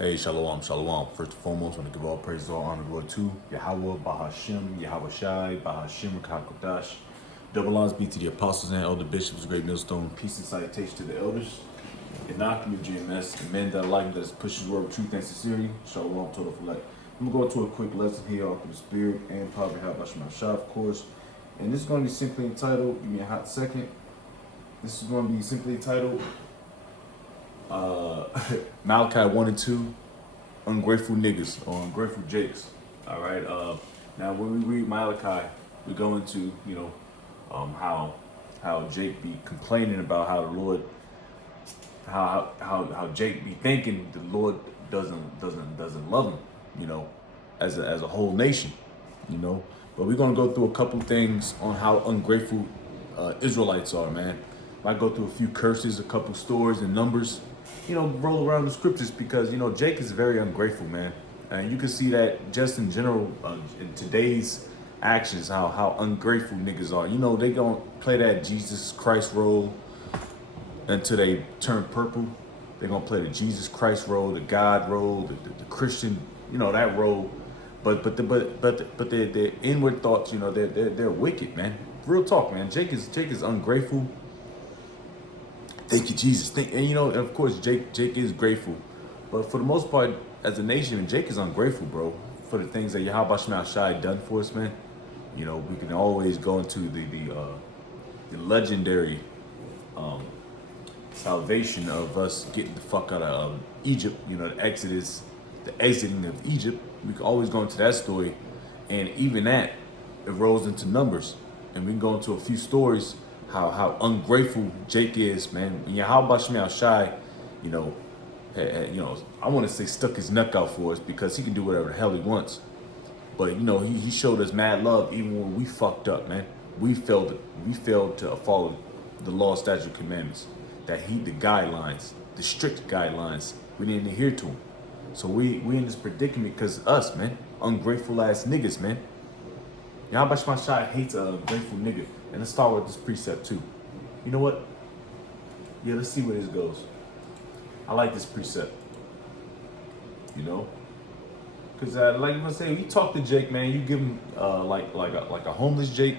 Hey, shalom, shalom. First and foremost, I want to give all praise, all honor, glory to Yahweh, Bahashim, Yahweh Shai, Bahashim, Rakakodash. Double honors be to the apostles and elder bishops, great millstone. Peace and salutation to the elders. Enoch, your GMS, and men that are like that pushes word with truth and sincerity. Shalom, total for life. I'm going to go into a quick lesson here off of the spirit and probably how about Shema Shah, of course. And this is going to be simply entitled, give me a hot second. This is going to be simply entitled Malachi 1 and 2, Ungrateful Niggas or Ungrateful Jakes. All right. Now, when we read Malachi, we go into how Jake be complaining about how the Lord, how Jake be thinking the Lord doesn't love him, as a whole nation, But we're gonna go through a couple things on how ungrateful Israelites are, man. Might go through a few curses, a couple stories and numbers, roll around the scriptures because Jake is very ungrateful, man, and you can see that just in general in today's actions, how ungrateful niggas are. They gonna play that Jesus Christ role until they turn purple. They're gonna play the Jesus Christ role, the God role, the Christian, that role. But their inward thoughts, they're wicked, man. Real talk, man. Jake is ungrateful. Thank you, Jesus. And of course, Jake is grateful, but for the most part, as a nation, Jake is ungrateful, bro, for the things that Yahweh Shema Shai done for us, man. We can always go into the legendary salvation of us getting the fuck out of Egypt. The Exodus, the exiting of Egypt. We can always go into that story, and even that it rolls into numbers, and we can go into a few stories. How ungrateful Jake is, man. And Yahweh Shema Shai, I want to say stuck his neck out for us because he can do whatever the hell he wants. But he showed us mad love even when we fucked up, man. We failed to follow the law, statute, commandments. The guidelines, the strict guidelines. We didn't adhere to them. So we in this predicament because us, man, ungrateful ass niggas, man. Yahweh Shema Shai hates a ungrateful nigga. And let's start with this precept too. You know what? Yeah, let's see where this goes. I like this precept. Because like I say, you talk to Jake, man. You give him like a homeless Jake.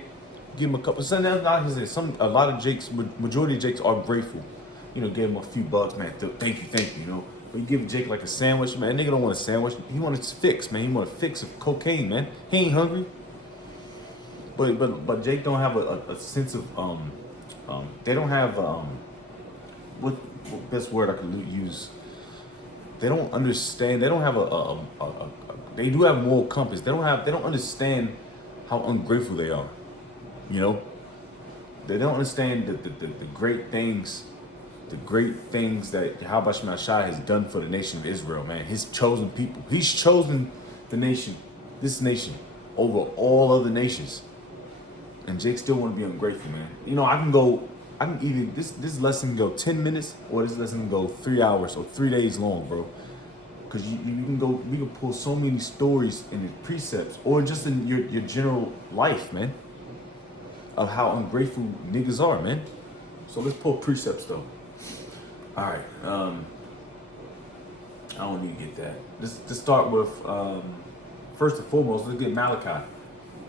Give him a couple. So that's not to say a lot of Jakes, majority of Jakes are grateful. Give him a few bucks, man. Thank you. But you give Jake like a sandwich, man. Nigga don't want a sandwich. He wants his fix, man. He want a fix of cocaine, man. He ain't hungry. But Jake don't have a sense of they don't have what best word I could use. They don't understand. They don't have they do have moral compass. They don't understand how ungrateful they are. They don't understand the great things, that Yahweh Shema Shai has done for the nation of Israel, man. His chosen people. He's chosen this nation over all other nations. And Jake still want to be ungrateful, man. I can either, this lesson can go 10 minutes or this lesson can go 3 hours or 3 days long, bro. Because we can pull so many stories in the precepts or just in your general life, man, of how ungrateful niggas are, man. So let's pull precepts, though. All right. I don't need to get that. Let's start with, first and foremost, let's get Malachi.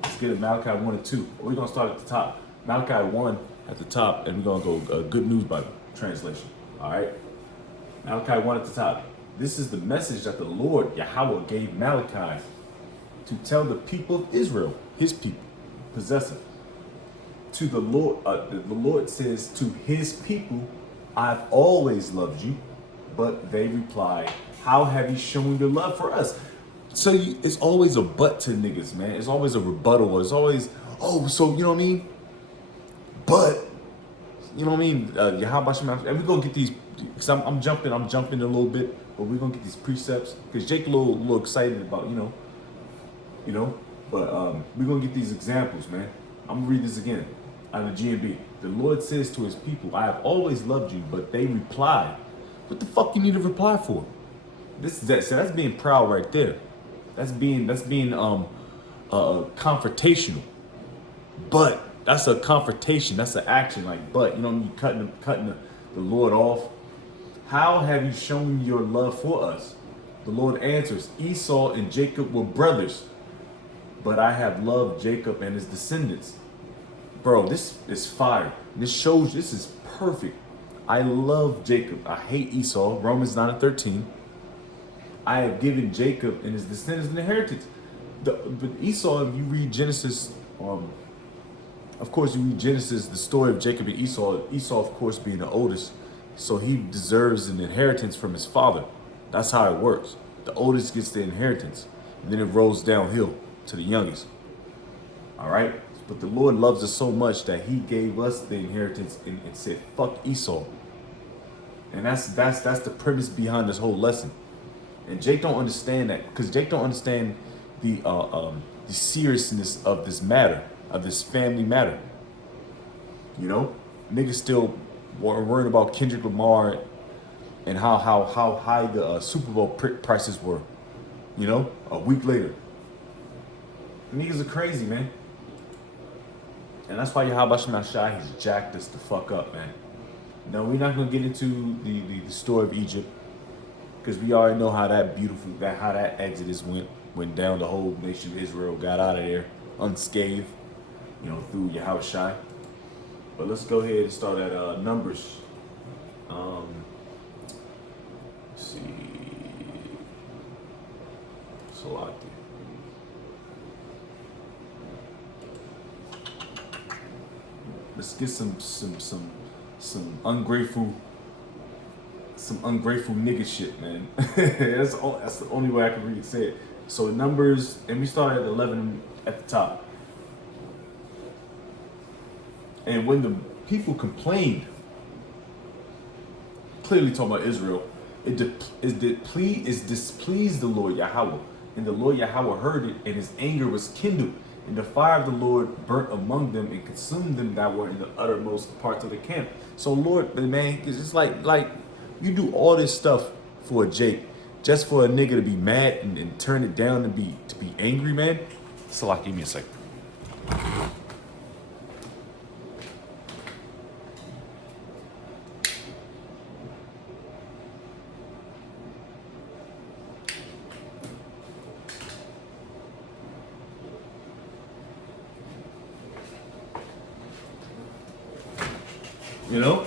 Let's get it, Malachi 1 and 2. We're going to start at the top. Malachi 1 at the top, and we're going to go Good News Bible translation. All right? Malachi 1 at the top. This is the message that the Lord, Yahweh, gave Malachi to tell the people of Israel, his people, possessive. To the Lord says to his people, I've always loved you. But they reply, how have you shown your love for us? So it's always a but to niggas, man. It's always a rebuttal. It's always, so you know what I mean? But you know what I mean? Yahweh Shema, and we're gonna get these. Cause I'm jumping a little bit, but we're gonna get these precepts. Cause Jake a little excited about But we're gonna get these examples, man. I'm gonna read this again out of GMB. The Lord says to his people, I have always loved you, but they reply, what the fuck you need to reply for? So that's being proud right there. That's being confrontational. But that's a confrontation. That's an action. Like, but you cutting the Lord off. How have you shown your love for us? The Lord answers, Esau and Jacob were brothers, but I have loved Jacob and his descendants. Bro, this is fire. This shows, this is perfect. I love Jacob. I hate Esau. Romans 9:13. I have given Jacob and his descendants an inheritance. But Esau, if you read Genesis, of course, you read Genesis, the story of Jacob and Esau. Esau, of course, being the oldest, so he deserves an inheritance from his father. That's how it works. The oldest gets the inheritance, and then it rolls downhill to the youngest. All right? But the Lord loves us so much that he gave us the inheritance and said, fuck Esau. And that's the premise behind this whole lesson. And Jake don't understand that, because Jake don't understand the seriousness of this matter, of this family matter. You know? Niggas still worried about Kendrick Lamar and how high the Super Bowl prices were. You know? A week later. Niggas are crazy, man. And that's why Yahweh Shem Shai, he's jacked us the fuck up, man. No, we're not gonna get into the story of Egypt, because we already know how that how that Exodus went down. The whole nation of Israel got out of there unscathed, you know, through Yahweh Shai. But let's go ahead and start at Numbers. Let's see. Salaki. Let's get some ungrateful nigga shit, man. that's the only way I can really say it. So Numbers, and we started at 11 at the top. And when the people complained, clearly talking about Israel, it displeased the Lord Yahweh. And the Lord Yahweh heard it, and his anger was kindled. And the fire of the Lord burnt among them and consumed them that were in the uttermost parts of the camp. So Lord, man, it's like you do all this stuff for a Jake, just for a nigga to be mad and turn it down and be angry, man. So like, give me a second. You know,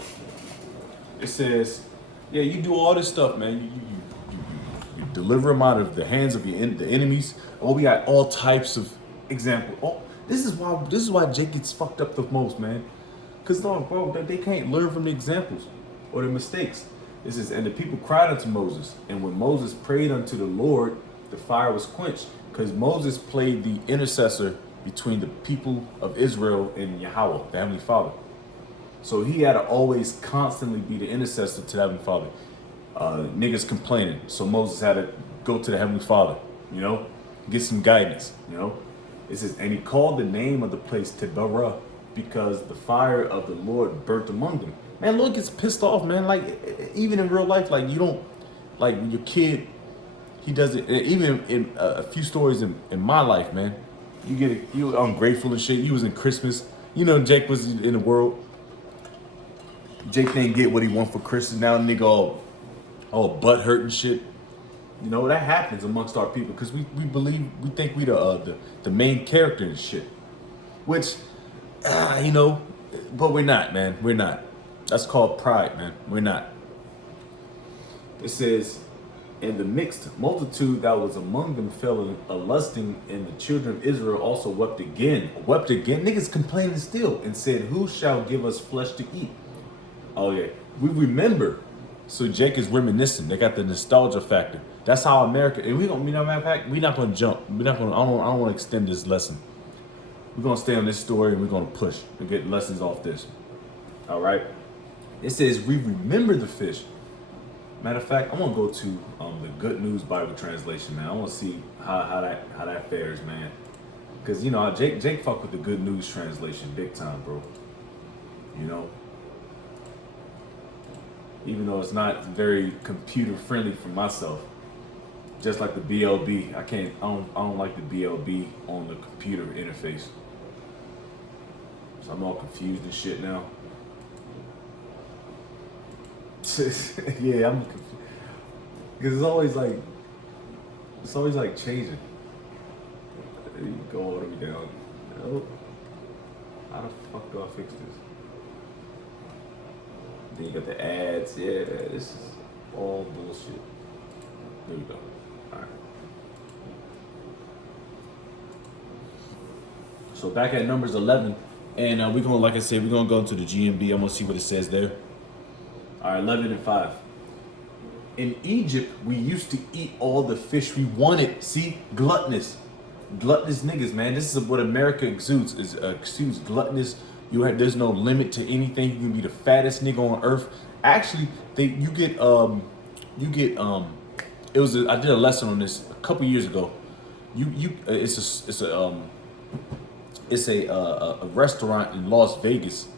it says, yeah, you do all this stuff, man. You deliver them out of the hands of the enemies. Oh, we got all types of examples. Oh, this is why Jake gets fucked up the most, man. Cause bro, they can't learn from the examples or the mistakes. It says, and the people cried unto Moses, and when Moses prayed unto the Lord, the fire was quenched. Because Moses played the intercessor between the people of Israel and Yahweh, the Heavenly Father. So he had to always constantly be the intercessor to the Heavenly Father. Niggas complaining. So Moses had to go to the Heavenly Father, you know, get some guidance, you know. It says, and he called the name of the place Teberah, because the fire of the Lord burnt among them. Man, Lord gets pissed off, man. Like, even in real life, like, you don't, like, when your kid, he does it, even in a few stories in my life, man. You ungrateful and shit. You was in Christmas. You know, Jake was in the world. Jake didn't get what he want for Christmas. Now nigga all butt hurt and shit. You know, that happens amongst our people because we think we the main character and shit. Which, you know, but we're not, man. We're not. That's called pride, man. We're not. It says, and the mixed multitude that was among them fell a lusting, and the children of Israel also wept again. Wept again? Niggas complaining still, and said, who shall give us flesh to eat? Oh yeah, we remember. So Jake is reminiscing. They got the nostalgia factor. That's how America. And we gonna, matter of fact, we're not gonna jump. We're not gonna. I don't want to extend this lesson. We're gonna stay on this story and we're gonna push and get lessons off this. All right. It says we remember the fish. Matter of fact, I'm gonna go to the Good News Bible translation, man. I want to see how that fares, man. Cause you know Jake fuck with the Good News translation big time, bro. You know. Even though it's not very computer friendly for myself, just like the BLB, I don't like the BLB on the computer interface. So I'm all confused and shit now. Yeah, I'm confused because it's always like It's always like changing. You go all the way down. Oh, how the fuck do I fix this? Then you got the ads. Yeah, this is all bullshit. There we go. All right. So back at numbers 11, and we're gonna, like I said, we're gonna go into the GMB. I'm gonna see what it says there. All right, 11 and 5. In Egypt, we used to eat all the fish we wanted. See, gluttonous niggas, man. This is what America exudes. Exudes gluttonous. There's no limit to anything. You can be the fattest nigga on earth. Actually, I did a lesson on this a couple years ago. It's a restaurant in Las Vegas.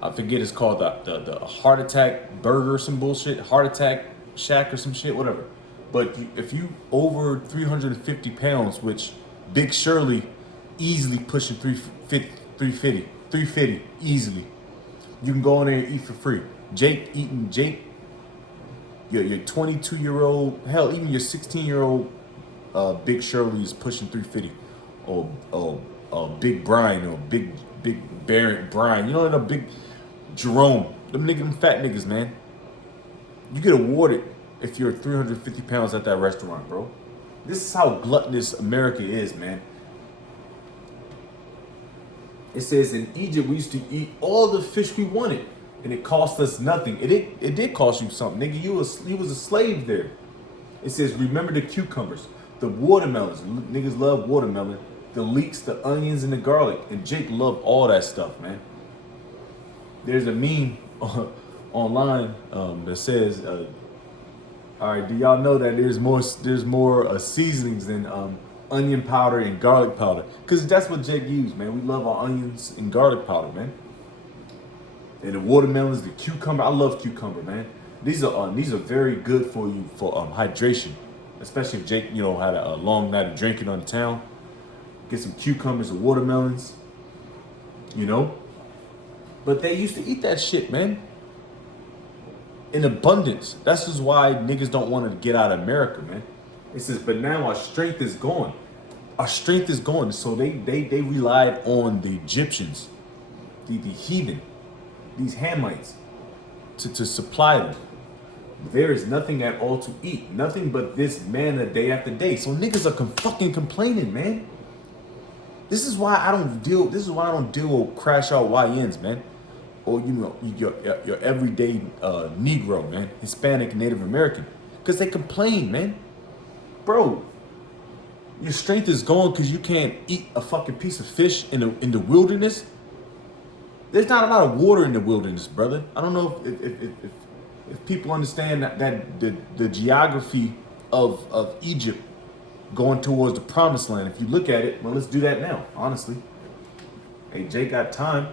I forget it's called the Heart Attack Burger or some bullshit. Heart Attack Shack or some shit, whatever. But if you over 350 pounds, which Big Shirley easily pushing 350 easily, you can go in there and eat for free. Jake, your 22-year-old, hell, even your 16-year-old Big Shirley is pushing 350. Or Big Brian or Big Brian. You know, Big Jerome. Them fat niggas, man. You get awarded if you're 350 pounds at that restaurant, bro. This is how gluttonous America is, man. It says in Egypt we used to eat all the fish we wanted, and it cost us nothing. It did cost you something, nigga. You was a slave there. It says remember the cucumbers, the watermelons. Niggas love watermelon. The leeks, the onions, and the garlic. And Jake loved all that stuff, man. There's a meme online that says, all right, do y'all know that there's more seasonings than onion powder and garlic powder? Because that's what Jake used, man. We love our onions and garlic powder, man. And the watermelons, the cucumber. I love cucumber, man. These are very good for you for hydration. Especially if Jake, had a long night of drinking on the town. Get some cucumbers and watermelons, But they used to eat that shit, man. In abundance. That's just why niggas don't want to get out of America, man. It says, but now our strength is gone. Our strength is gone. So they relied on the Egyptians, the heathen, these Hamites, to supply them. There is nothing at all to eat. Nothing but this manna day after day. So niggas are fucking complaining, man. This is why I don't deal with crash out YNs, man. Or your everyday Negro, man, Hispanic, Native American, because they complain, man. Bro, your strength is gone because you can't eat a fucking piece of fish in the wilderness. There's not a lot of water in the wilderness, brother. I don't know if people understand that the geography of Egypt going towards the promised land. If you look at it, well, let's do that now, honestly. Hey, Jay got time,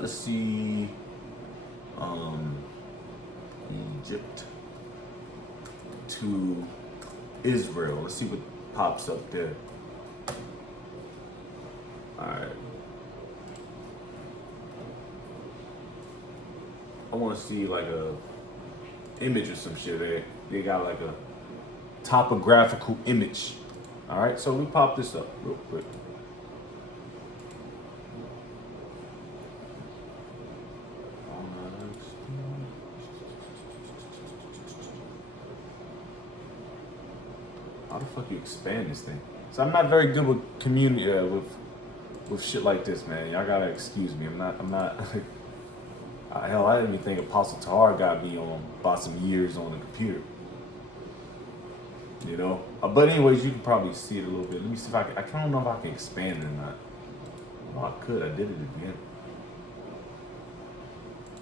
Let's see. Egypt to Israel. Let's see what pops up there. Alright. I want to see like a image or some shit there. They got like a topographical image. Alright, so we pop this up real quick. How the fuck you expand this thing? So I'm not very good with community with shit like this, man. Y'all gotta excuse me. I'm not. Hell, I didn't even think Apostle Tahar got me on about some years on the computer. But anyways, you can probably see it a little bit. Let me see if I don't know if I can expand it or not. Oh, I could. I did it again.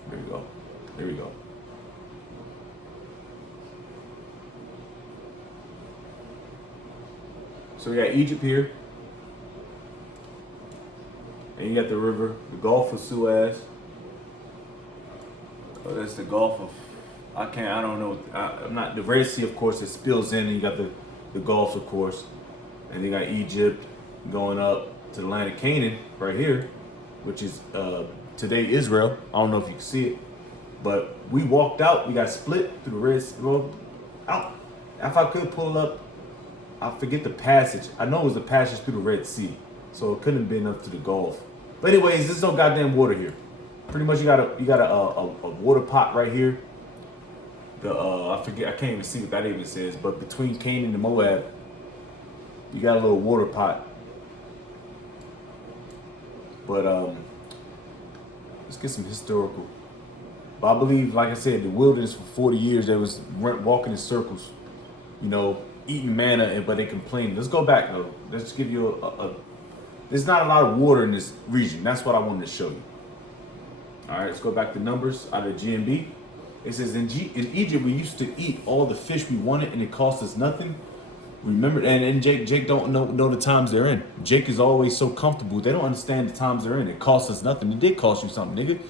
There we go. There we go. So we got Egypt here. And you got the river, the Gulf of Suez. Oh, that's the Gulf of, the Red Sea, of course, it spills in, and you got the Gulf, of course. And you got Egypt going up to the land of Canaan right here, which is today Israel. I don't know if you can see it, but we walked out, we got split through the Red Sea. Well, If I could pull up, I forget the passage. I know it was the passage through the Red Sea, so it couldn't have been up to the Gulf. But anyways, there's no goddamn water here. Pretty much, you got a water pot right here. I forget, I can't even see what that even says. But between Canaan and Moab, you got a little water pot. But let's get some historical. But I believe, like I said, the wilderness for 40 years, they was walking in circles, you know, eating manna, but they complained. Let's go back though. Let's give you there's not a lot of water in this region. That's what I wanted to show you. All right, let's go back to Numbers out of GMB. It says, in Egypt, we used to eat all the fish we wanted and it cost us nothing. Remember, and Jake don't know the times they're in. Jake is always so comfortable. They don't understand the times they're in. It costs us nothing. It did cost you something, nigga.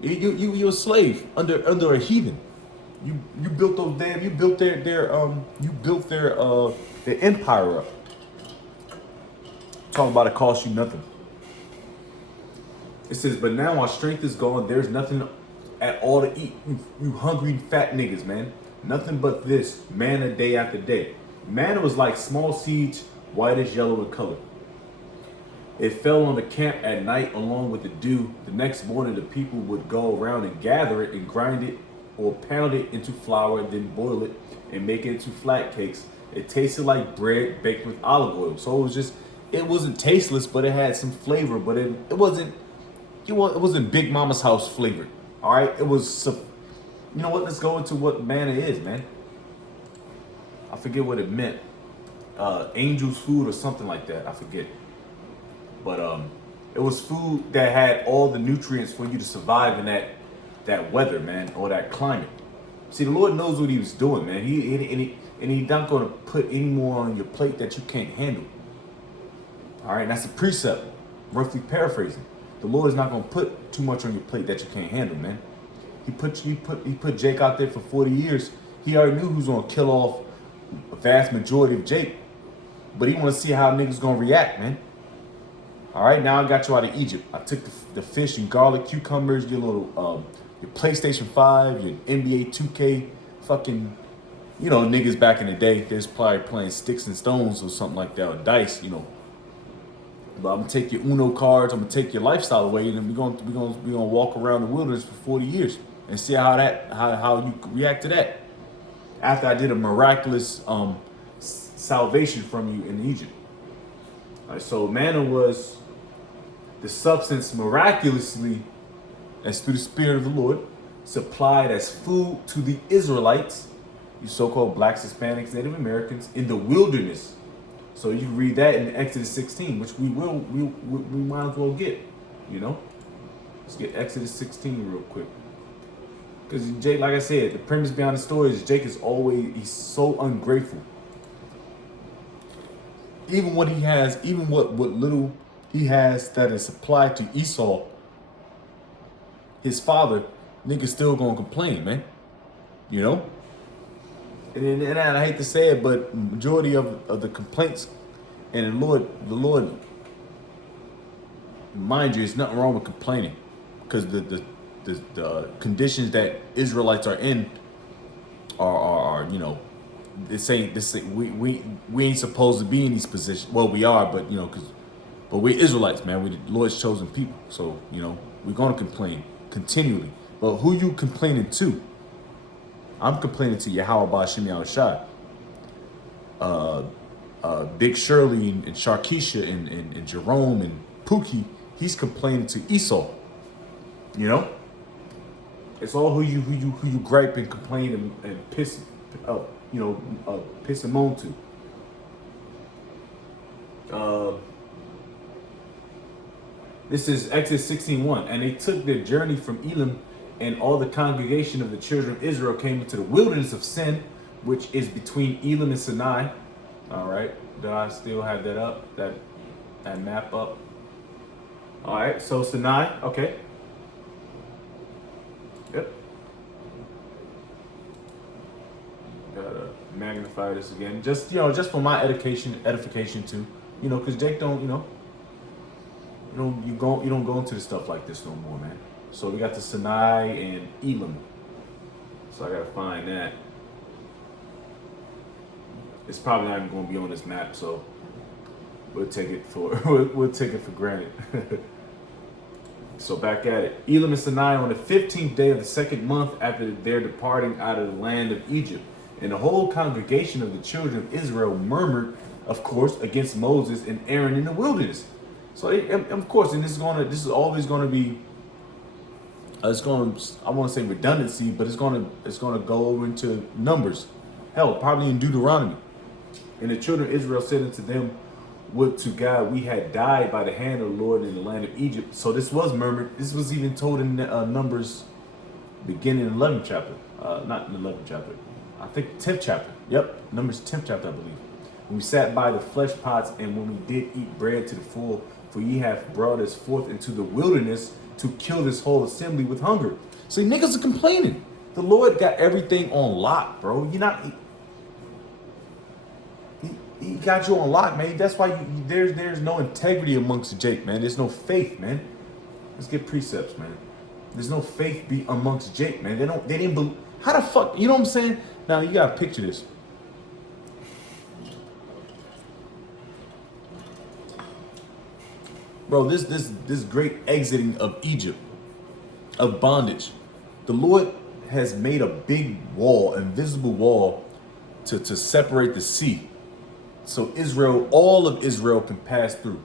You're a slave under a heathen. You built those damn. You built their empire up. Talking about it cost you nothing. It says, but now our strength is gone. There's nothing at all to eat. You hungry fat niggas, man. Nothing but this manna day after day. Manna was like small seeds, whitish yellow in color. It fell on the camp at night along with the dew. The next morning, the people would go around and gather it and grind it or pound it into flour and then boil it and make it into flat cakes. It tasted like bread baked with olive oil. So it wasn't tasteless, but it had some flavor. But it wasn't Big Mama's house flavored. All right, it was. You know what? Let's go into what manna is, man. I forget what it meant. Angel's food or something like that. I forget. But it was food that had all the nutrients for you to survive in that weather, man, or that climate. See, the Lord knows what He was doing, man. He's not going to put any more on your plate that you can't handle. All right, and that's a precept, roughly paraphrasing. The Lord is not going to put too much on your plate that you can't handle, man. He put Jake out there for 40 years. He already knew who was going to kill off a vast majority of Jake, but he want to see how niggas going to react, man. All right, now I got you out of Egypt. I took the fish and garlic, cucumbers, your little your PlayStation 5, your NBA 2K, fucking, you know, niggas back in the day, there's probably playing sticks and stones or something like that, or dice, you know. But I'm gonna take your Uno cards, I'm gonna take your lifestyle away, and then we're gonna walk around the wilderness for 40 years and see how you react to that. After I did a miraculous salvation from you in Egypt. All right, so manna was the substance miraculously, as through the Spirit of the Lord, supplied as food to the Israelites, you so-called blacks, Hispanics, Native Americans, in the wilderness. So you can read that in Exodus 16, which we might as well get, you know. Let's get Exodus 16 real quick. Because Jake, like I said, the premise behind the story is Jake he's so ungrateful. Even what he has, even what little he has that is supplied to Esau, his father, niggas still gonna complain, man. You know? And I hate to say it, but majority of the complaints, and the Lord, mind you, there's nothing wrong with complaining, because the conditions that Israelites are in are you know, we ain't supposed to be in these positions. Well, we are, but you know, but we're Israelites, man. We're the Lord's chosen people, so you know we're gonna complain continually. But who you complaining to? I'm complaining to Yahweh Ba'Shem Yahushua. Big Shirley and Sharkeisha and Jerome and Pookie, he's complaining to Esau. You know? It's all who you gripe and complain and piss piss and moan to. This is Exodus 16:1. And they took their journey from Elim, and all the congregation of the children of Israel came into the wilderness of Sin, which is between Elim and Sinai. All right, do I still have that up? That map up? All right, so Sinai, okay. Yep. Gotta magnify this again, just for my edification too. You know, because Jake don't, you don't go into the stuff like this no more, man. So we got the Sinai and Elim. So I gotta find that. It's probably not even going to be on this map, so we'll take it for we'll take it for granted. So back at it. Elam and Sinai on the 15th day of the second month after their departing out of the land of Egypt. And the whole congregation of the children of Israel murmured, of course, against Moses and Aaron in the wilderness. So of course, and this is always gonna be it's going to, I want to say redundancy, but it's going to go over into Numbers. Hell, probably in Deuteronomy. And the children of Israel said unto them, would to God we had died by the hand of the Lord in the land of Egypt. So this was murmured. This was even told in Numbers, beginning in 11th chapter. Not in the 11th chapter. I think 10th chapter. Yep, Numbers 10th chapter, I believe. When we sat by the flesh pots, and when we did eat bread to the full, for ye have brought us forth into the wilderness to kill this whole assembly with hunger. See, niggas are complaining. The Lord got everything on lock, bro. You're not. He got you on lock, man. That's why there's no integrity amongst Jake, man. There's no faith, man. Let's get precepts, man. There's no faith amongst Jake, man. They didn't believe. How the fuck, you know what I'm saying? Now you gotta picture this. Bro, this great exiting of Egypt, of bondage. The Lord has made a big wall, invisible wall, to separate the sea. So Israel, all of Israel can pass through.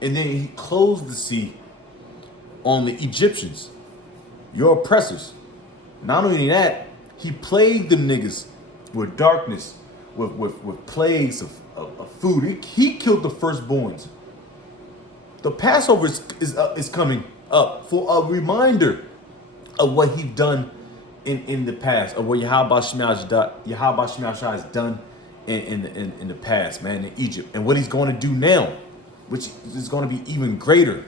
And then he closed the sea on the Egyptians, your oppressors. Not only that, he plagued them niggas with darkness, with plagues of food. He killed the firstborns. The Passover is coming up for a reminder of what he done in the past, of what Yahweh Shemashai has done in the past, man, in Egypt, and what he's going to do now, which is going to be even greater.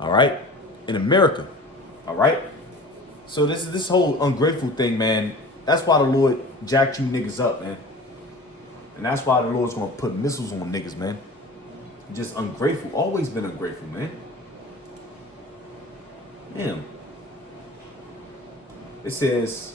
All right, in America. All right. So this whole ungrateful thing, man. That's why the Lord jacked you niggas up, man, and that's why the Lord's going to put missiles on niggas, man. Just ungrateful. Always been ungrateful, man. Damn. It says,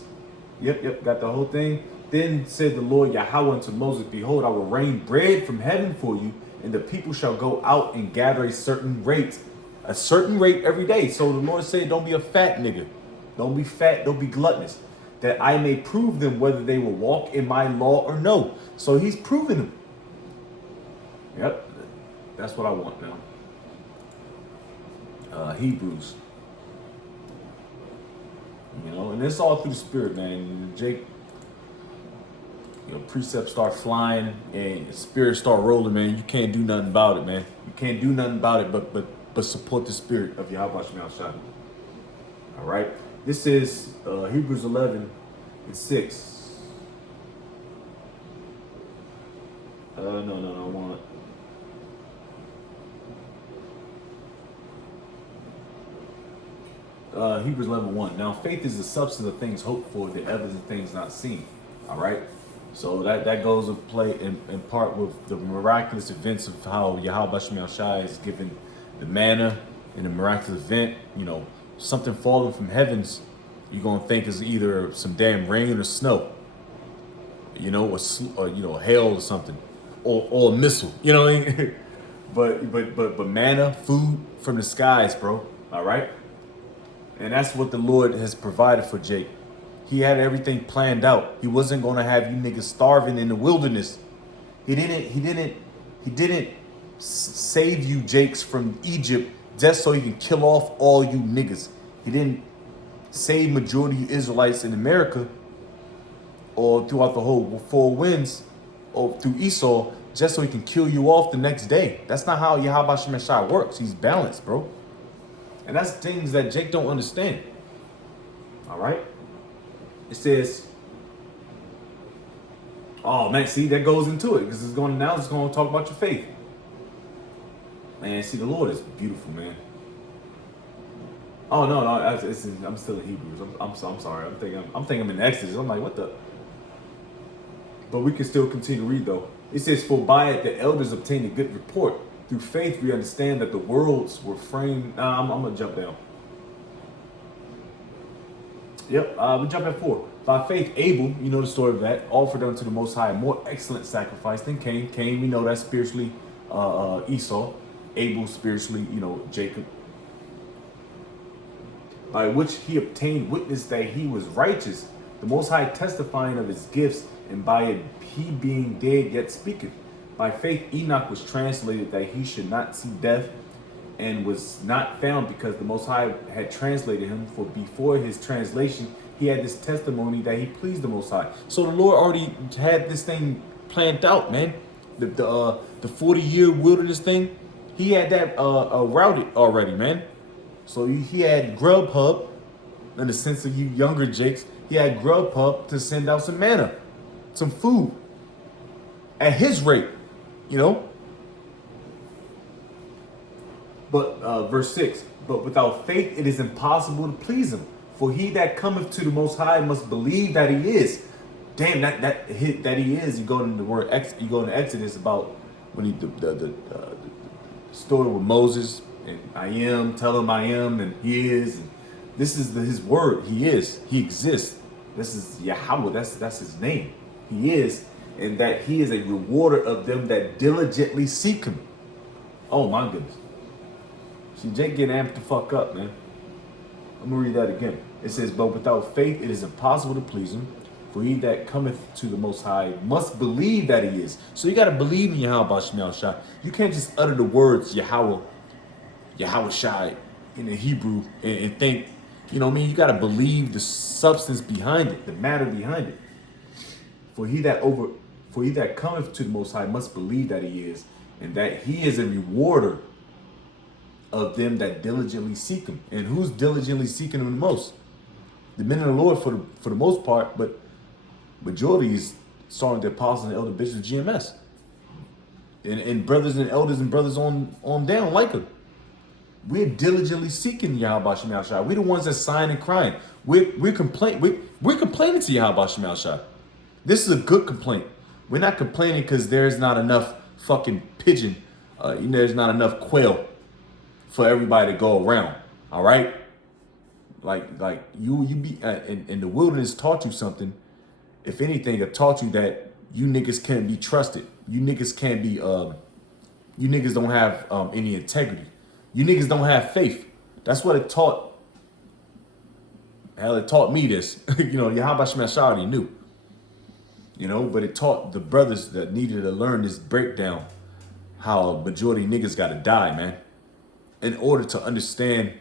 yep, got the whole thing. Then said the Lord Yahweh unto Moses, behold, I will rain bread from heaven for you, and the people shall go out and gather a certain rate every day. So the Lord said, don't be a fat nigga. Don't be fat, don't be gluttonous, that I may prove them whether they will walk in my law or no. So he's proving them. Yep. That's what I want now. Hebrews. You know, and it's all through the Spirit, man. Jake, precepts start flying and the Spirit start rolling, man. You can't do nothing about it, man. You can't do nothing about it but support the Spirit of Yahweh Shemashai. All right. This is Hebrews 11:6. No, I want. Hebrews 11:1. Now faith is the substance of things hoped for, the evidence of things not seen. All right. So that goes to play in part with the miraculous events of how Yahweh Shemashai is given the manna in a miraculous event. You know, something falling from heavens, you're gonna think is either some damn rain or snow. You know, or hail or something, or a missile. You know what I mean? but manna, food from the skies, bro. All right. And that's what the Lord has provided for Jake. He had everything planned out. He wasn't going to have you niggas starving in the wilderness. He didn't save you Jakes from Egypt just so he can kill off all you niggas. He didn't save majority of Israelites in America or throughout the whole four winds or through Esau just so he can kill you off the next day. That's not how Yahweh Shemashai works. He's balanced, bro. And that's things that Jake don't understand. All right. It says, oh man, see, that goes into it because it's going to talk about your faith. Man, see, the Lord is beautiful, man. Oh no, I'm still in Hebrews. I'm sorry. I'm thinking I'm in Exodus. I'm like, what the? But we can still continue to read though. It says, for by it the elders obtained a good report. Through faith, we understand that the worlds were framed. I'm going to jump down. Yep, we jump at 4. By faith, Abel, you know the story of that, offered unto the Most High a more excellent sacrifice than Cain. Cain, we know that spiritually Esau. Abel, spiritually, Jacob. By which he obtained witness that he was righteous, the Most High testifying of his gifts, and by it he being dead yet speaketh. By faith, Enoch was translated that he should not see death, and was not found because the Most High had translated him. For before his translation, he had this testimony that he pleased the Most High. So the Lord already had this thing planned out, man. The 40-year wilderness thing, he had that routed already, man. So he had Grubhub, in the sense of you younger Jakes, he had Grubhub to send out some manna, some food, at his rate, But verse 6, but without faith it is impossible to please him. For he that cometh to the Most High must believe that he is. Damn, that he is. You go in the word you go into Exodus about when he the story with Moses and I am, tell him I am, and he is. And this is his word. He is. He exists. This is Yahweh. That's his name. He is, and that he is a rewarder of them that diligently seek him. Oh my goodness. See, Jake getting amped the fuck up, man. I'm gonna read that again. It says, but without faith it is impossible to please him. For he that cometh to the Most High must believe that he is. So you gotta believe in Yahweh Shemel Shai. You can't just utter the words Yahweh Shai in the Hebrew and think, you gotta believe the substance behind it, the matter behind it. For he that cometh to the Most High must believe that he is, and that he is a rewarder of them that diligently seek him. And who's diligently seeking him the most? The men of the Lord for the most part, but majority is starting the apostles and elder bishops of GMS. And brothers and elders and brothers on down like him. We're diligently seeking Yahweh Shemel Shai. We're the ones that sighing and crying. We're complaining to Yahweh Shemel Shai. This is a good complaint. We're not complaining because there's not enough fucking pigeon. There's not enough quail for everybody to go around. All right, like you be and the wilderness taught you something. If anything, it taught you that you niggas can't be trusted. You niggas can't be. You niggas don't have any integrity. You niggas don't have faith. That's what it taught. Hell, it taught me this. Yahweh Shemel Shai already knew. But it taught the brothers that needed to learn this breakdown, how a majority of niggas gotta die, man, in order to understand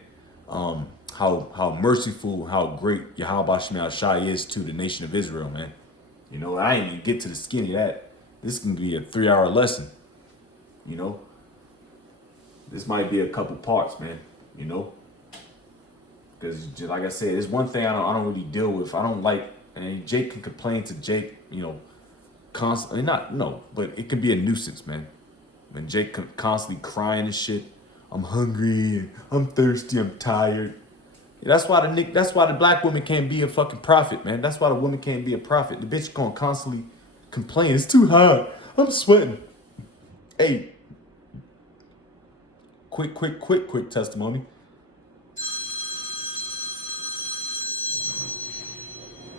how merciful, how great Yahweh Shemel Shai is to the nation of Israel, man. I ain't even get to the skin of that. This can be a 3-hour lesson. This might be a couple parts, man. Because like I said, there's one thing I don't really deal with. I don't like, and Jake can complain to Jake, constantly. But it can be a nuisance, man. When Jake constantly crying and shit. I'm hungry, I'm thirsty, I'm tired. That's why the black woman can't be a fucking prophet, man. That's why the woman can't be a prophet. The bitch gonna constantly complain. It's too hot. I'm sweating. Hey, quick testimony.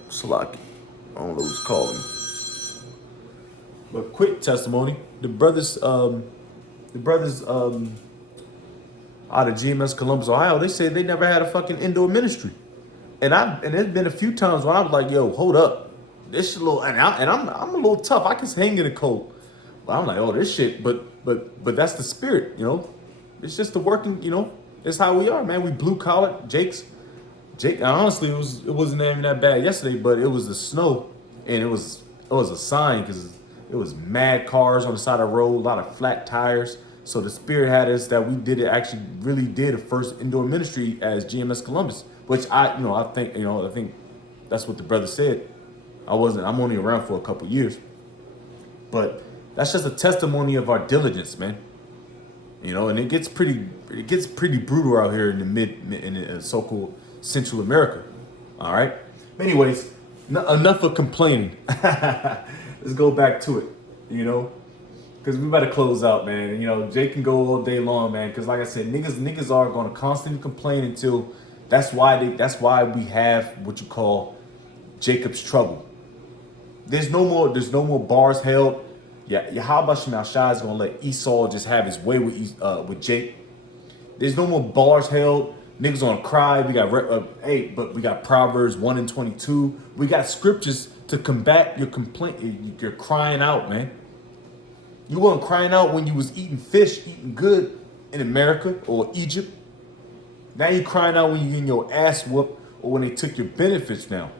Salaki. I don't know who's calling. But quick testimony. The brothers out of GMS Columbus, Ohio, they said they never had a fucking indoor ministry. And there's been a few times when I was like, yo, hold up. This shit I'm a little tough. I can hang in the cold. But I'm like, oh, this shit, but that's the spirit, It's just the working, it's how we are, man. We blue collar, Jake, honestly, it wasn't even that bad yesterday, but it was the snow, and it was a sign because it was mad cars on the side of the road, a lot of flat tires. So the spirit had us that we really did a first indoor ministry as GMS Columbus, which I think that's what the brother said. I'm only around for a couple years, but that's just a testimony of our diligence, man. And it gets pretty brutal out here in the so-called Central America. All right. Anyways, enough of complaining. Let's go back to it. Because we better close out, man. Jake can go all day long, man. Because like I said, niggas are gonna constantly complain until that's why we have what you call Jacob's trouble. There's no more bars held. Yeah, Yahweh Shemel Shai is gonna let Esau just have his way with Jake. There's no more bars held. Niggas gonna cry. We got but we got Proverbs 1:22. We got scriptures to combat your complaint. You're crying out, man. You weren't crying out when you was eating fish, eating good in America or Egypt. Now you crying out when you getting your ass whooped or when they took your benefits now.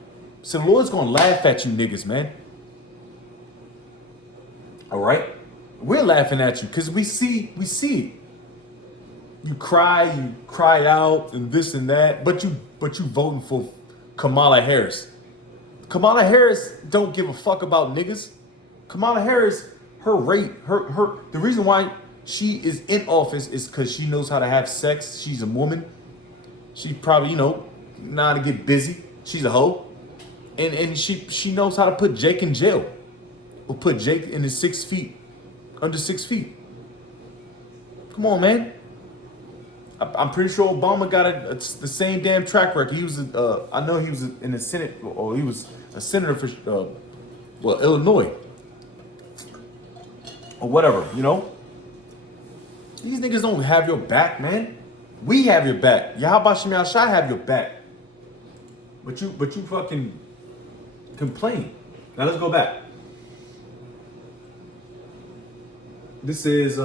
So the Lord's gonna laugh at you niggas, man. All right? We're laughing at you because we see it. You cried out and this and that, but you voting for Kamala Harris. Kamala Harris don't give a fuck about niggas. Kamala Harris, the reason why she is in office is because she knows how to have sex. She's a woman. She probably, know how to get busy. She's a hoe. And she knows how to put Jake in jail. Or put Jake in his 6 feet. Under 6 feet. Come on, man. I'm pretty sure Obama got the same damn track record. He was, I know he was in the Senate, or he was a senator for, Illinois. Or whatever, These niggas don't have your back, man. We have your back. Yahweh Shemel Shai have your back. But you fucking complain. Now let's go back. This is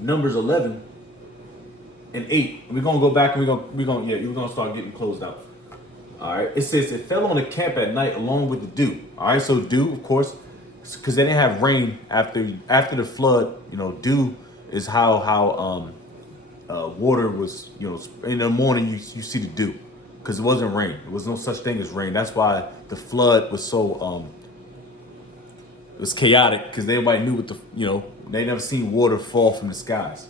Numbers 11 and 8. We're gonna go back and we're gonna start getting closed out. All right. It says it fell on the camp at night along with the dew. All right. So dew, of course, because they didn't have rain after the flood. Dew is how water was. In the morning you see the dew because it wasn't rain. There was no such thing as rain. That's why the flood was so it was chaotic because everybody knew they never seen water fall from the skies.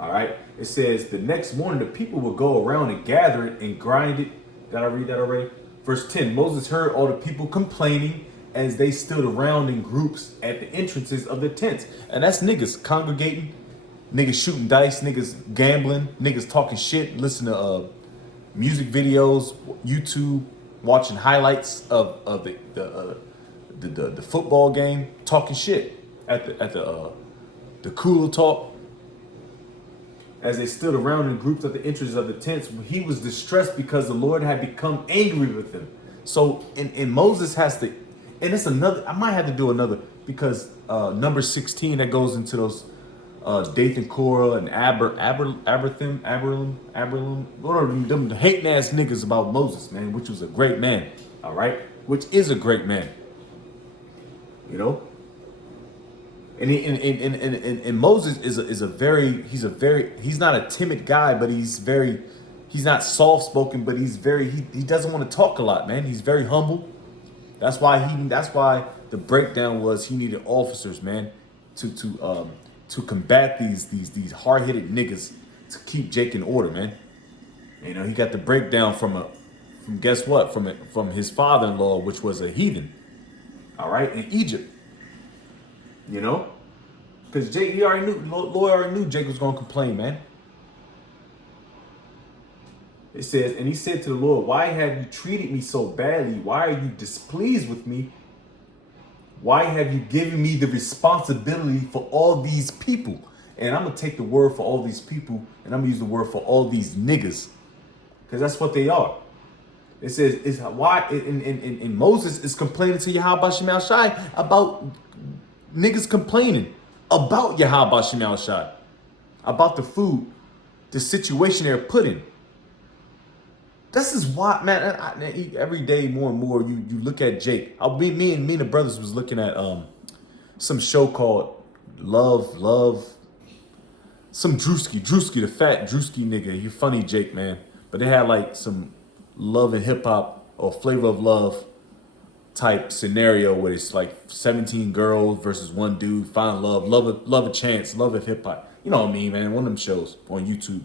All right. It says the next morning the people would go around and gather it and grind it. Did I read that already? Verse 10, Moses heard all the people complaining as they stood around in groups at the entrances of the tents. And that's niggas congregating, niggas shooting dice, niggas gambling, niggas talking shit, listening to music videos, YouTube, watching highlights of the football game, talking shit at the cooler talk. As they stood around in groups at the entrances of the tents, he was distressed because the Lord had become angry with him. So, and Moses has to, and it's another, I might have to do another, because number 16 that goes into those Dathan, Korah, and Aberlin, one of them hating ass niggas about Moses, man, which was a great man, all right? Which is a great man, And Moses he's not a timid guy, but he's not soft spoken, but he doesn't want to talk a lot, man. He's very humble. That's why the breakdown was he needed officers, man, to combat these hard headed niggas to keep Jake in order, man. He got the breakdown from guess what? From his father-in-law, which was a heathen, all right, in Egypt. Because Jake, Lord already knew Jake was going to complain, man. It says, and he said to the Lord, why have you treated me so badly? Why are you displeased with me? Why have you given me the responsibility for all these people? And I'm going to take the word for all these people, and I'm going to use the word for all these niggas. Because that's what they are. It says, it's why, and Moses is complaining to Yahweh Shemel Shai about niggas complaining about Yahweh Shemel Shai, about the food, the situation they're put in. This is why, man. Every day more and more, you look at Jake. Me and the brothers was looking at some show called Love, some Drewski, the fat Drewski nigga. You funny, Jake, man. But they had like some love and hip hop or flavor of love type scenario where it's like 17 girls versus one dude, find love a chance, love of hip hop. You know what I mean, man? One of them shows on YouTube.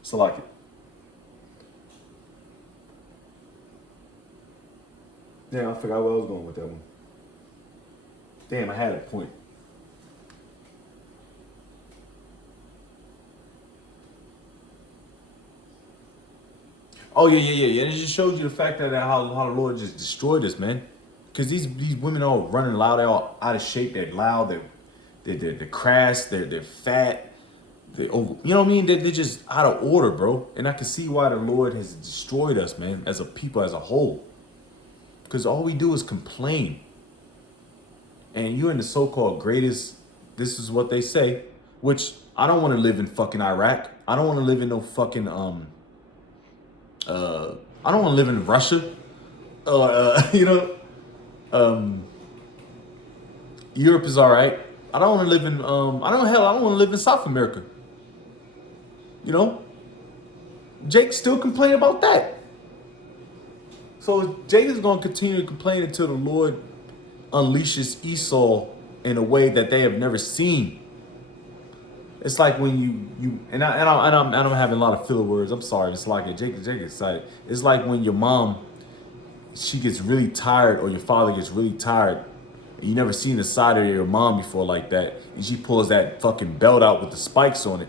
So like it. Damn, I forgot where I was going with that one. Damn, I had a point. Oh yeah. And it just shows you the fact that how the Lord just destroyed us, man. Because these women are all running loud, they're all out of shape, they're loud, they're crass, they're fat, they over, you know what I mean? They're just out of order, bro. And I can see why the Lord has destroyed us, man, as a people, as a whole. Because all we do is complain. And you're in the so-called greatest, this is what they say, which I don't want to live in fucking Iraq. I don't want to live in no fucking I don't want to live in Russia. You know, Europe is all right. I don't want to live in I don't want to live in South America. You know, Jake still complaining about that. So Jake is going to continue to complain until the Lord unleashes Esau in a way that they have never seen. It's like when I'm having a lot of filler words. I'm sorry, it's like Jake excited. It's like when your mom, she gets really tired, or your father gets really tired, and you never seen the side of your mom before like that, and she pulls that fucking belt out with the spikes on it,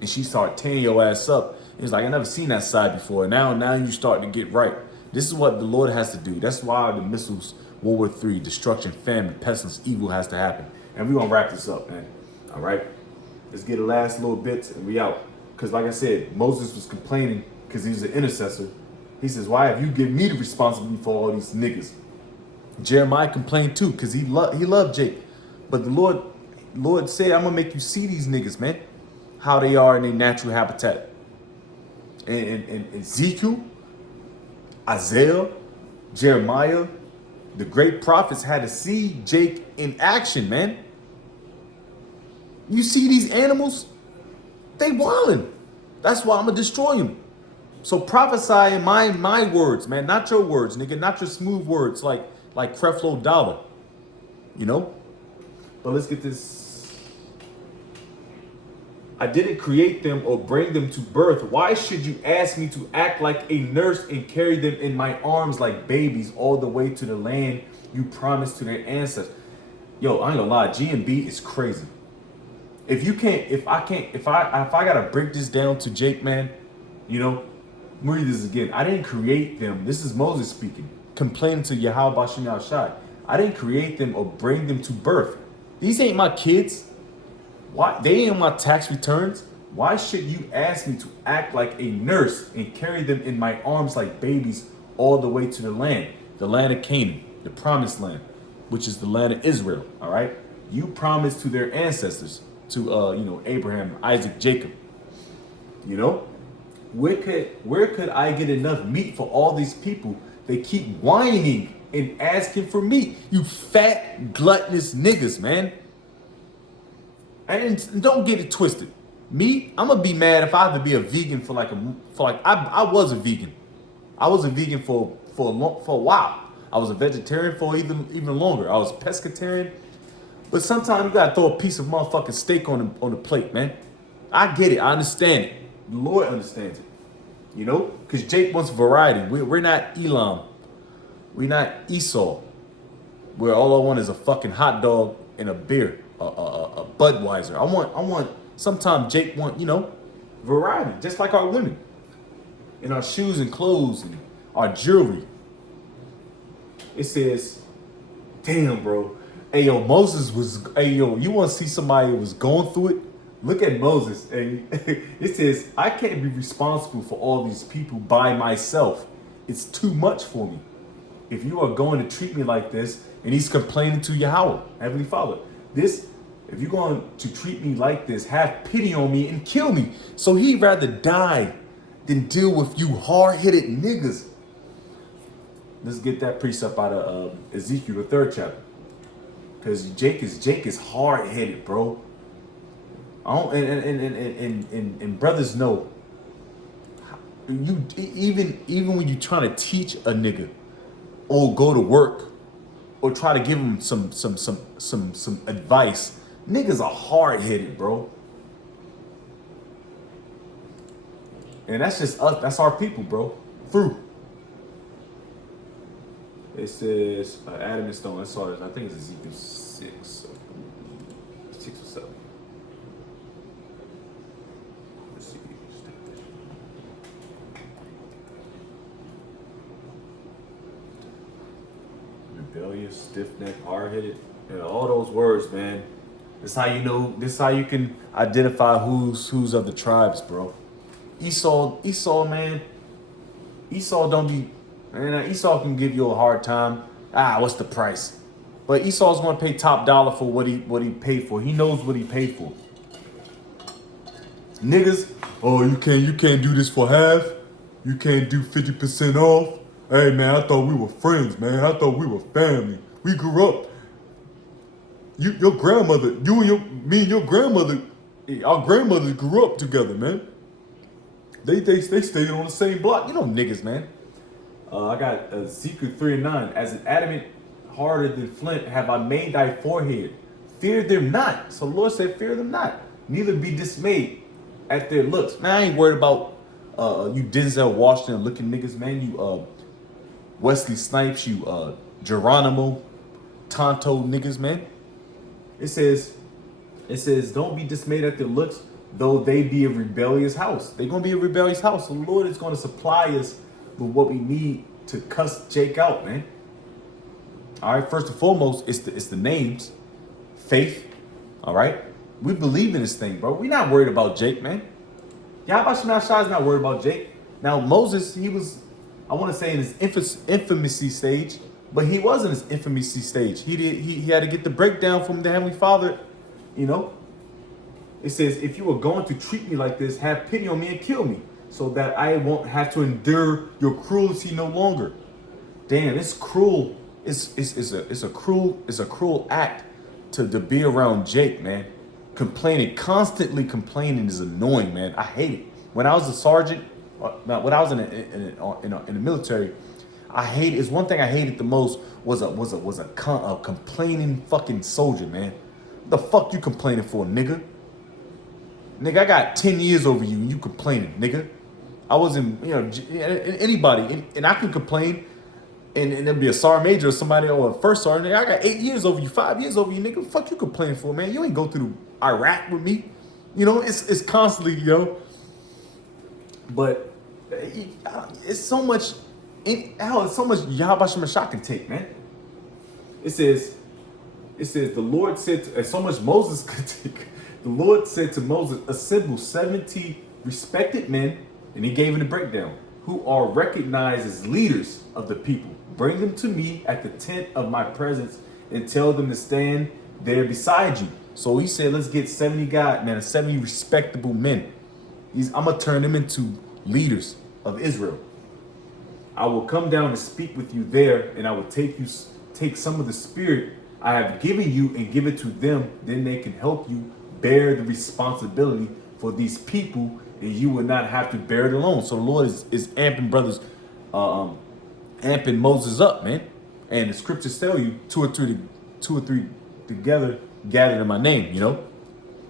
and she start tearing your ass up. It's like, I never seen that side before. Now you start to get right. This is what the Lord has to do. That's why the missiles, World War III, destruction, famine, pestilence, evil has to happen. And we're gonna wrap this up, man. All right. Let's get the last little bits and we out. Because like I said, Moses was complaining because he was an intercessor. He says, why have you given me the responsibility for all these niggas? Jeremiah complained too because he loved Jake. But the Lord said, I'm going to make you see these niggas, man, how they are in their natural habitat. And Ezekiel, Isaiah, Jeremiah, the great prophets had to see Jake in action, man. You see these animals? They wildin'. That's why I'm gonna destroy them. So prophesy in my words, man, not your words, nigga, not your smooth words like Creflo Dollar, you know. But let's get this. I didn't create them or bring them to birth. Why should you ask me to act like a nurse and carry them in my arms like babies all the way to the land you promised to their ancestors? Yo, I ain't gonna lie, G&B is crazy. If I gotta break this down to Jake, man, you know, let me read this again. I didn't create them. This is Moses speaking, complaining to Yahweh Bashem Yahushai. I didn't create them or bring them to birth. These ain't my kids. Why? They ain't my tax returns. Why should you ask me to act like a nurse and carry them in my arms like babies all the way to the land of Canaan, the promised land, which is the land of Israel, all right? You promised to their ancestors, to Abraham, Isaac, Jacob. You know, where could I get enough meat for all these people? They keep whining and asking for meat. You fat, gluttonous niggas, man. And don't get it twisted. Me, I'm gonna be mad if I have to be a vegan I was a vegan. I was a vegan for a while. I was a vegetarian for even longer. I was pescatarian. But sometimes you gotta throw a piece of motherfucking steak on the plate, man. I get it. I understand it. The Lord understands it. You know? Because Jake wants variety. We're not Elam. We're not Esau. Where all I want is a fucking hot dog and a beer. A Budweiser. I want, sometimes Jake want, variety. Just like our women. In our shoes and clothes and our jewelry. It says, damn, bro. Hey, yo, you want to see somebody who was going through it? Look at Moses. And it says, I can't be responsible for all these people by myself. It's too much for me. If you are going to treat me like this, and he's complaining to Yahweh, Heavenly Father, if you're going to treat me like this, have pity on me and kill me. So he'd rather die than deal with you hard-headed niggas. Let's get that precept out of Ezekiel, the 3rd chapter. Because Jake is hard-headed, bro. And brothers know, you even when you trying to teach a nigga or go to work or try to give him some advice, niggas are hard-headed, bro. And that's just us. That's our people, bro. Through. It says Adam and Stone. That's all. I think it's Ezekiel 6 or 7. Let's see. rebellious, stiff-necked, hard-headed. All those words, man. This how you know. This how you can identify who's of the tribes, bro. Esau, man. Esau don't be, man. Esau can give you a hard time. What's the price? But Esau's gonna pay top dollar for what he paid for. He knows what he paid for. Niggas, oh, you can't do this for half. You can't do 50% off. Hey man, I thought we were friends, man. I thought we were family. We grew up. Your grandmother, me and your grandmother, our grandmothers grew up together, man. They stayed on the same block. You know niggas, man. I got Ezekiel 3:9. As an adamant harder than flint have I made thy forehead. Fear them not. So the Lord said, fear them not. Neither be dismayed at their looks. Man, I ain't worried about you Denzel Washington looking niggas, man. You Wesley Snipes, you Geronimo, Tonto niggas, man. It says, don't be dismayed at their looks, though they be a rebellious house. They're gonna be a rebellious house. So the Lord is gonna supply us with what we need to cuss Jake out, man. All right, first and foremost, it's the names, faith. All right, we believe in this thing, bro. We're not worried about Jake, man. Yahweh Shai is not worried about Jake. Now Moses, he was, I want to say, in his infamousy stage, but he was in his infamousy stage. He had to get the breakdown from the Heavenly Father, you know. It says, if you are going to treat me like this, have pity on me and kill me, so that I won't have to endure your cruelty no longer. Damn, it's cruel. It's a cruel act to be around Jake, man. Constantly complaining is annoying, man. I hate it. When I was a sergeant, when I was in the military, I hate it. It's one thing I hated the most was a complaining fucking soldier, man. What the fuck you complaining for, nigga? Nigga, I got 10 years over you and you complaining, nigga. I was in, anybody, and I can complain, and there'll be a sergeant major or somebody, or a first sergeant. I got 8 years over you, 5 years over you, nigga. What the fuck you complaining for, man? You ain't go through Iraq with me. It's constantly, But it's so much, it's so much Yahweh Shemashah can take, man. It says the Lord said, and so much Moses could take. The Lord said to Moses, assemble 70 respected men, and he gave him the breakdown, who are recognized as leaders of the people. Bring them to me at the tent of my presence and tell them to stand there beside you. So he said, let's get 70 guys, man, 70 respectable men. I'm going to turn them into leaders of Israel. I will come down and speak with you there, and I will take some of the spirit I have given you and give it to them. Then they can help you bear the responsibility for these people, and you will not have to bear it alone. So the Lord is amping brothers, amping Moses up, man. And the scriptures tell you two or three together gathered in my name,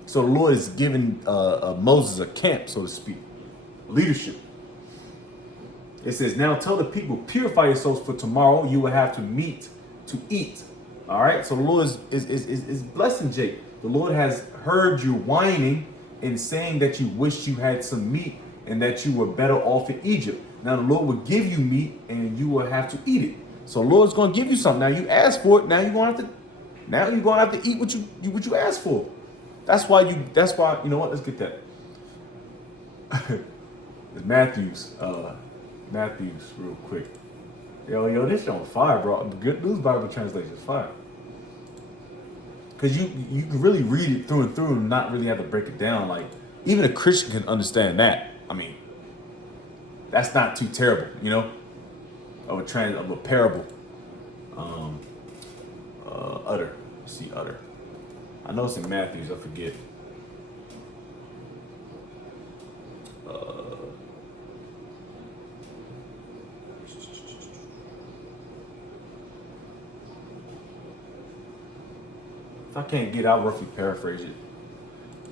So the Lord is giving Moses a camp, so to speak, leadership. It says, now tell the people, purify yourselves, for tomorrow you will have to meet to eat. All right, so the Lord is blessing Jake. The Lord has heard you whining and saying that you wish you had some meat and that you were better off in Egypt. Now the Lord will give you meat and you will have to eat it. So the Lord's going to give you something. Now you asked for it. Now you're going to have to eat what you asked for. That's why, you know what? Let's get that. It's Matthews real quick. Yo, this shit on fire, bro. The Good News Bible translation is fire. Because you can really read it through and through and not really have to break it down. Like, even a Christian can understand that. I mean, that's not too terrible, of a parable. Utter. Let's see, utter. I know it's in Matthews, I forget. If I can't get out, roughly paraphrase it.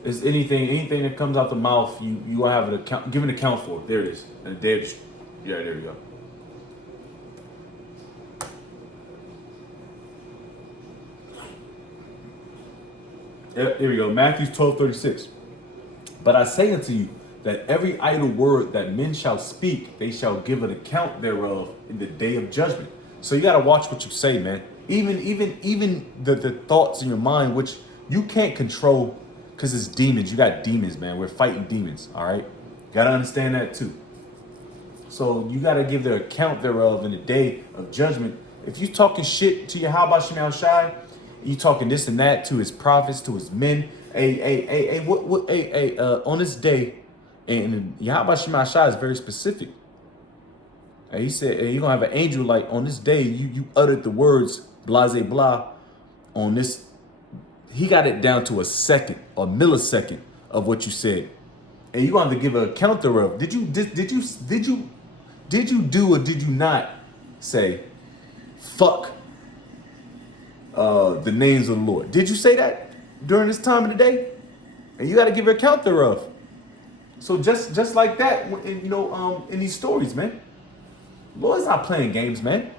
It's anything that comes out the mouth, you have an account, give an account for. There it is. And there you go. Here we go. Matthew 12:36. But I say unto you that every idle word that men shall speak, they shall give an account thereof in the day of judgment. So you got to watch what you say, man. Even the thoughts in your mind, which you can't control, because it's demons. You got demons, man. We're fighting demons. All right, gotta understand that too. So you gotta give the account thereof in the day of judgment. If you talking shit to your Yahweh Shem Shai, you talking this and that to his prophets, to his men. On this day, and Yahweh Shem Shai is very specific. And he said, you're gonna have an angel like on this day, you uttered the words blase blah on this. He got it down to a second, a millisecond of what you said. And you're gonna have to give an account thereof. Did you do or did you not say fuck the names of the Lord? Did you say that during this time of the day? And you gotta give an account thereof. So just like that, in these stories, man. Lord's not playing games, man.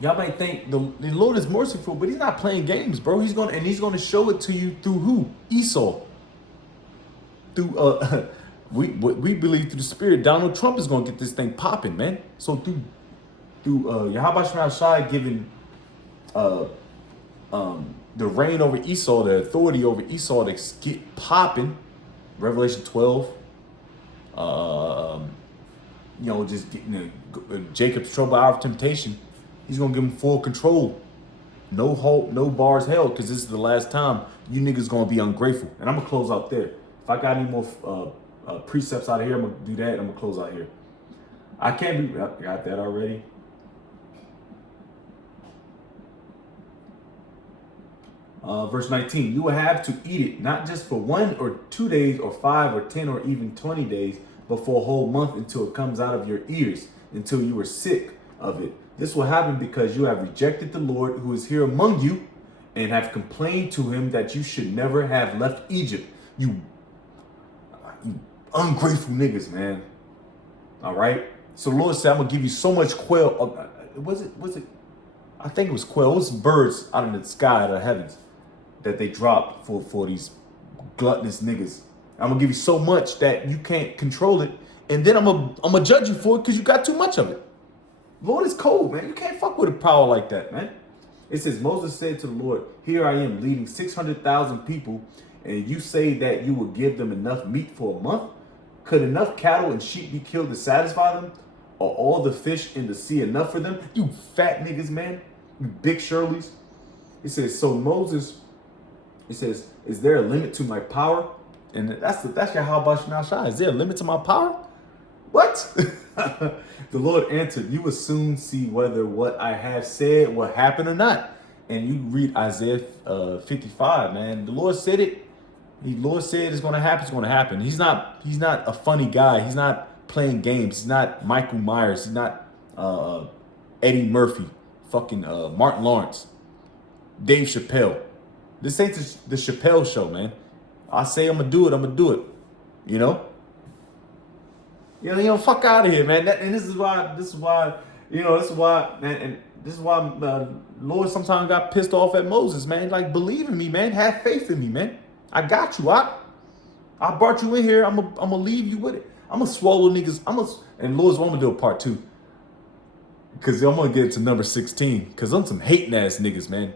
Y'all might think the Lord is merciful, but he's not playing games, bro. He's gonna show it to you through who? Esau. Through we believe through the Spirit, Donald Trump is gonna get this thing popping, man. So through Yahweh Shem Shai giving the reign over Esau, the authority over Esau to get popping. Revelation 12. Just getting Jacob's trouble, hour of temptation. He's gonna give him full control. No hope, no bars held, because this is the last time you niggas gonna be ungrateful. And I'm gonna close out there. If I got any more precepts out of here, I'm gonna do that. I'm gonna close out here. I got that already. Verse 19, you will have to eat it, not just for 1 or 2 days or 5 or 10 or even 20 days, but for a whole month until it comes out of your ears, until you are sick of it. This will happen because you have rejected the Lord who is here among you and have complained to him that you should never have left Egypt. You ungrateful niggas, man. All right. So the Lord said, I'm going to give you so much quail. Was it? I think it was quail. It was birds out of the sky, out of the heavens, that they dropped for these gluttonous niggas. I'm gonna give you so much that you can't control it, and then I'm gonna judge you for it because you got too much of it. Lord is cold, man. You can't fuck with a power like that, man. It says, Moses said to the Lord, here I am leading 600,000 people, and you say that you will give them enough meat for a month? Could enough cattle and sheep be killed to satisfy them? Are all the fish in the sea enough for them? You fat niggas, man. You big Shirleys. It says, so Moses, it says, is there a limit to my power? And that's your how about Shem Shai. Is there a limit to my power? What? The Lord answered, you will soon see whether what I have said will happen or not. And you read Isaiah 55, man. The Lord said it. The Lord said it's going to happen. It's going to happen. He's not a funny guy. He's not playing games. He's not Michael Myers. He's not Eddie Murphy. Fucking Martin Lawrence. Dave Chappelle. This ain't the Chappelle show, man. I say I'm gonna do it, I'm gonna do it. You know, fuck out of here, man. This is why, man, and this is why Lord sometimes got pissed off at Moses, man. Like, believe in me, man. Have faith in me, man. I got you. I brought you in here. I'm gonna leave you with it. I'm gonna swallow niggas. And Lord's want to do a part 2. Because I'm gonna get it to number 16. Because I'm some hating ass niggas, man.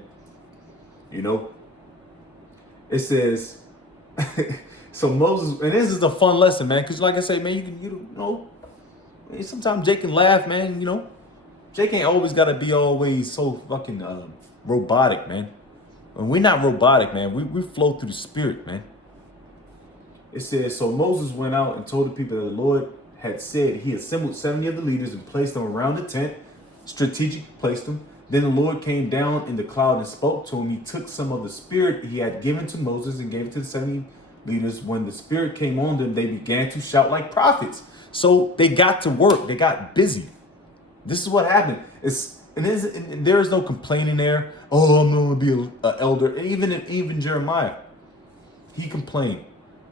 It says, so Moses, and this is a fun lesson, man, because like I say, man, sometimes Jake can laugh, man, Jake ain't always got to be always so fucking robotic, man. And we're not robotic, man. We flow through the Spirit, man. It says, so Moses went out and told the people that the Lord had said he assembled 70 of the leaders and placed them around the tent, strategically placed them. Then the Lord came down in the cloud and spoke to him. He took some of the Spirit he had given to Moses and gave it to the 70 leaders. When the Spirit came on them, they began to shout like prophets. So they got to work. They got busy. This is what happened. There is no complaining there. Oh, I'm going to be an elder. And even Jeremiah, he complained.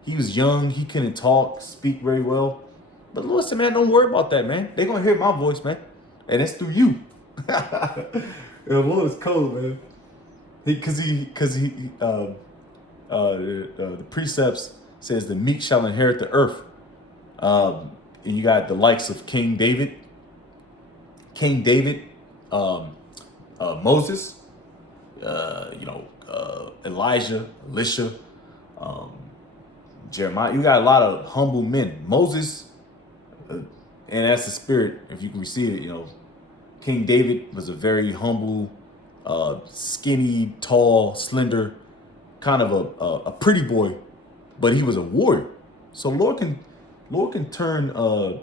He was young. He couldn't speak very well. But Lord said, man, don't worry about that, man. They're going to hear my voice, man. And it's through you. The Lord is cold, man. The precepts says the meek shall inherit the earth. And you got the likes of King David. Moses, Elijah, Elisha, Jeremiah. You got a lot of humble men. Moses, and that's the spirit. If you can see it, King David was a very humble, skinny, tall, slender, kind of a pretty boy, but he was a warrior. So Lord can turn a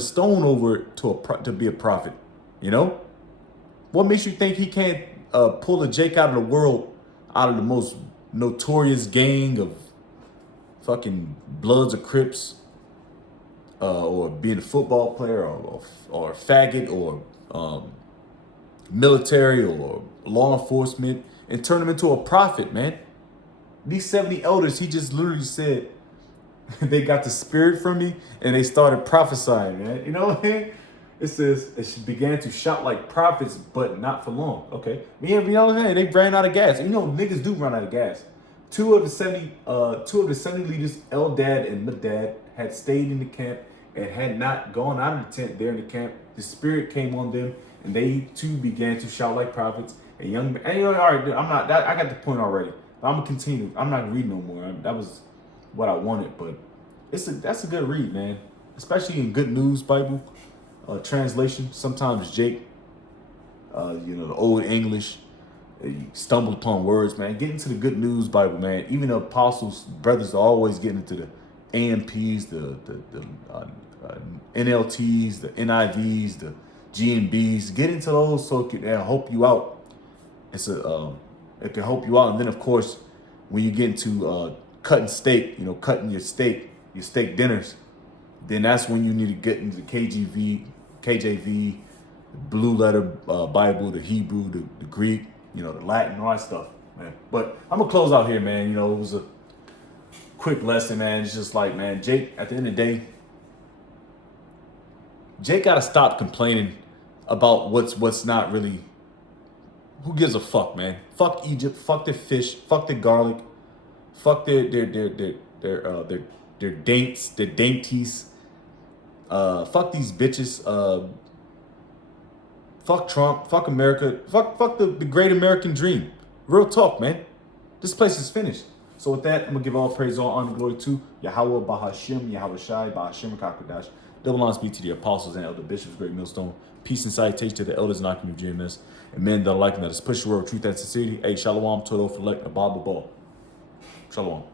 stone over to be a prophet. What makes you think he can't pull a Jake out of the world, out of the most notorious gang of fucking Bloods or Crips, or being a football player, or a faggot, or military, or law enforcement, and turn him into a prophet, man? These 70 elders, he just literally said, they got the spirit from me and they started prophesying, man. You know what I mean? It says it began to shout like prophets, but not for long. Okay. They ran out of gas. Niggas do run out of gas. Two of the 70 leaders, Eldad and Medad, had stayed in the camp and had not gone out of the tent there in the camp. The spirit came on them, and they too began to shout like prophets. And young men, all right, I got the point already. I'm gonna continue. I'm not reading no more. That was what I wanted, but that's a good read, man. Especially in Good News Bible translation. Sometimes Jake, the old English, you stumble upon words, man. Get into the Good News Bible, man. Even the apostles, brothers, are always getting into the AMPs, the NLTs, the NIVs, the GNBs. Get into those so it can help you out. It can help you out. And then, of course, when you get into cutting steak, cutting your steak dinners, then that's when you need to get into the KJV, the Blue Letter Bible, the Hebrew, the Greek, the Latin, all that stuff, man. But I'm going to close out here, man. It was a quick lesson, man. It's just like, man, Jake, at the end of the day, Jake got to stop complaining about what's not really. Who gives a fuck, man? Fuck Egypt. Fuck their fish. Fuck their garlic. Fuck their dates, their dainties. Fuck these bitches. Fuck Trump. Fuck America. Fuck the great American dream. Real talk, man. This place is finished. So with that, I'm gonna give all praise, all honor, and glory to Yahweh, Bahashim, Yahweh Shai, Bahashim, Kakadash. Double lines be to the apostles and elder bishops, great millstone. Peace and salutation to the elders and of GMS. And men that are liking that is push the word, truth and sincerity. Hey, shalom, todo, select, a Bible ball. Shalom.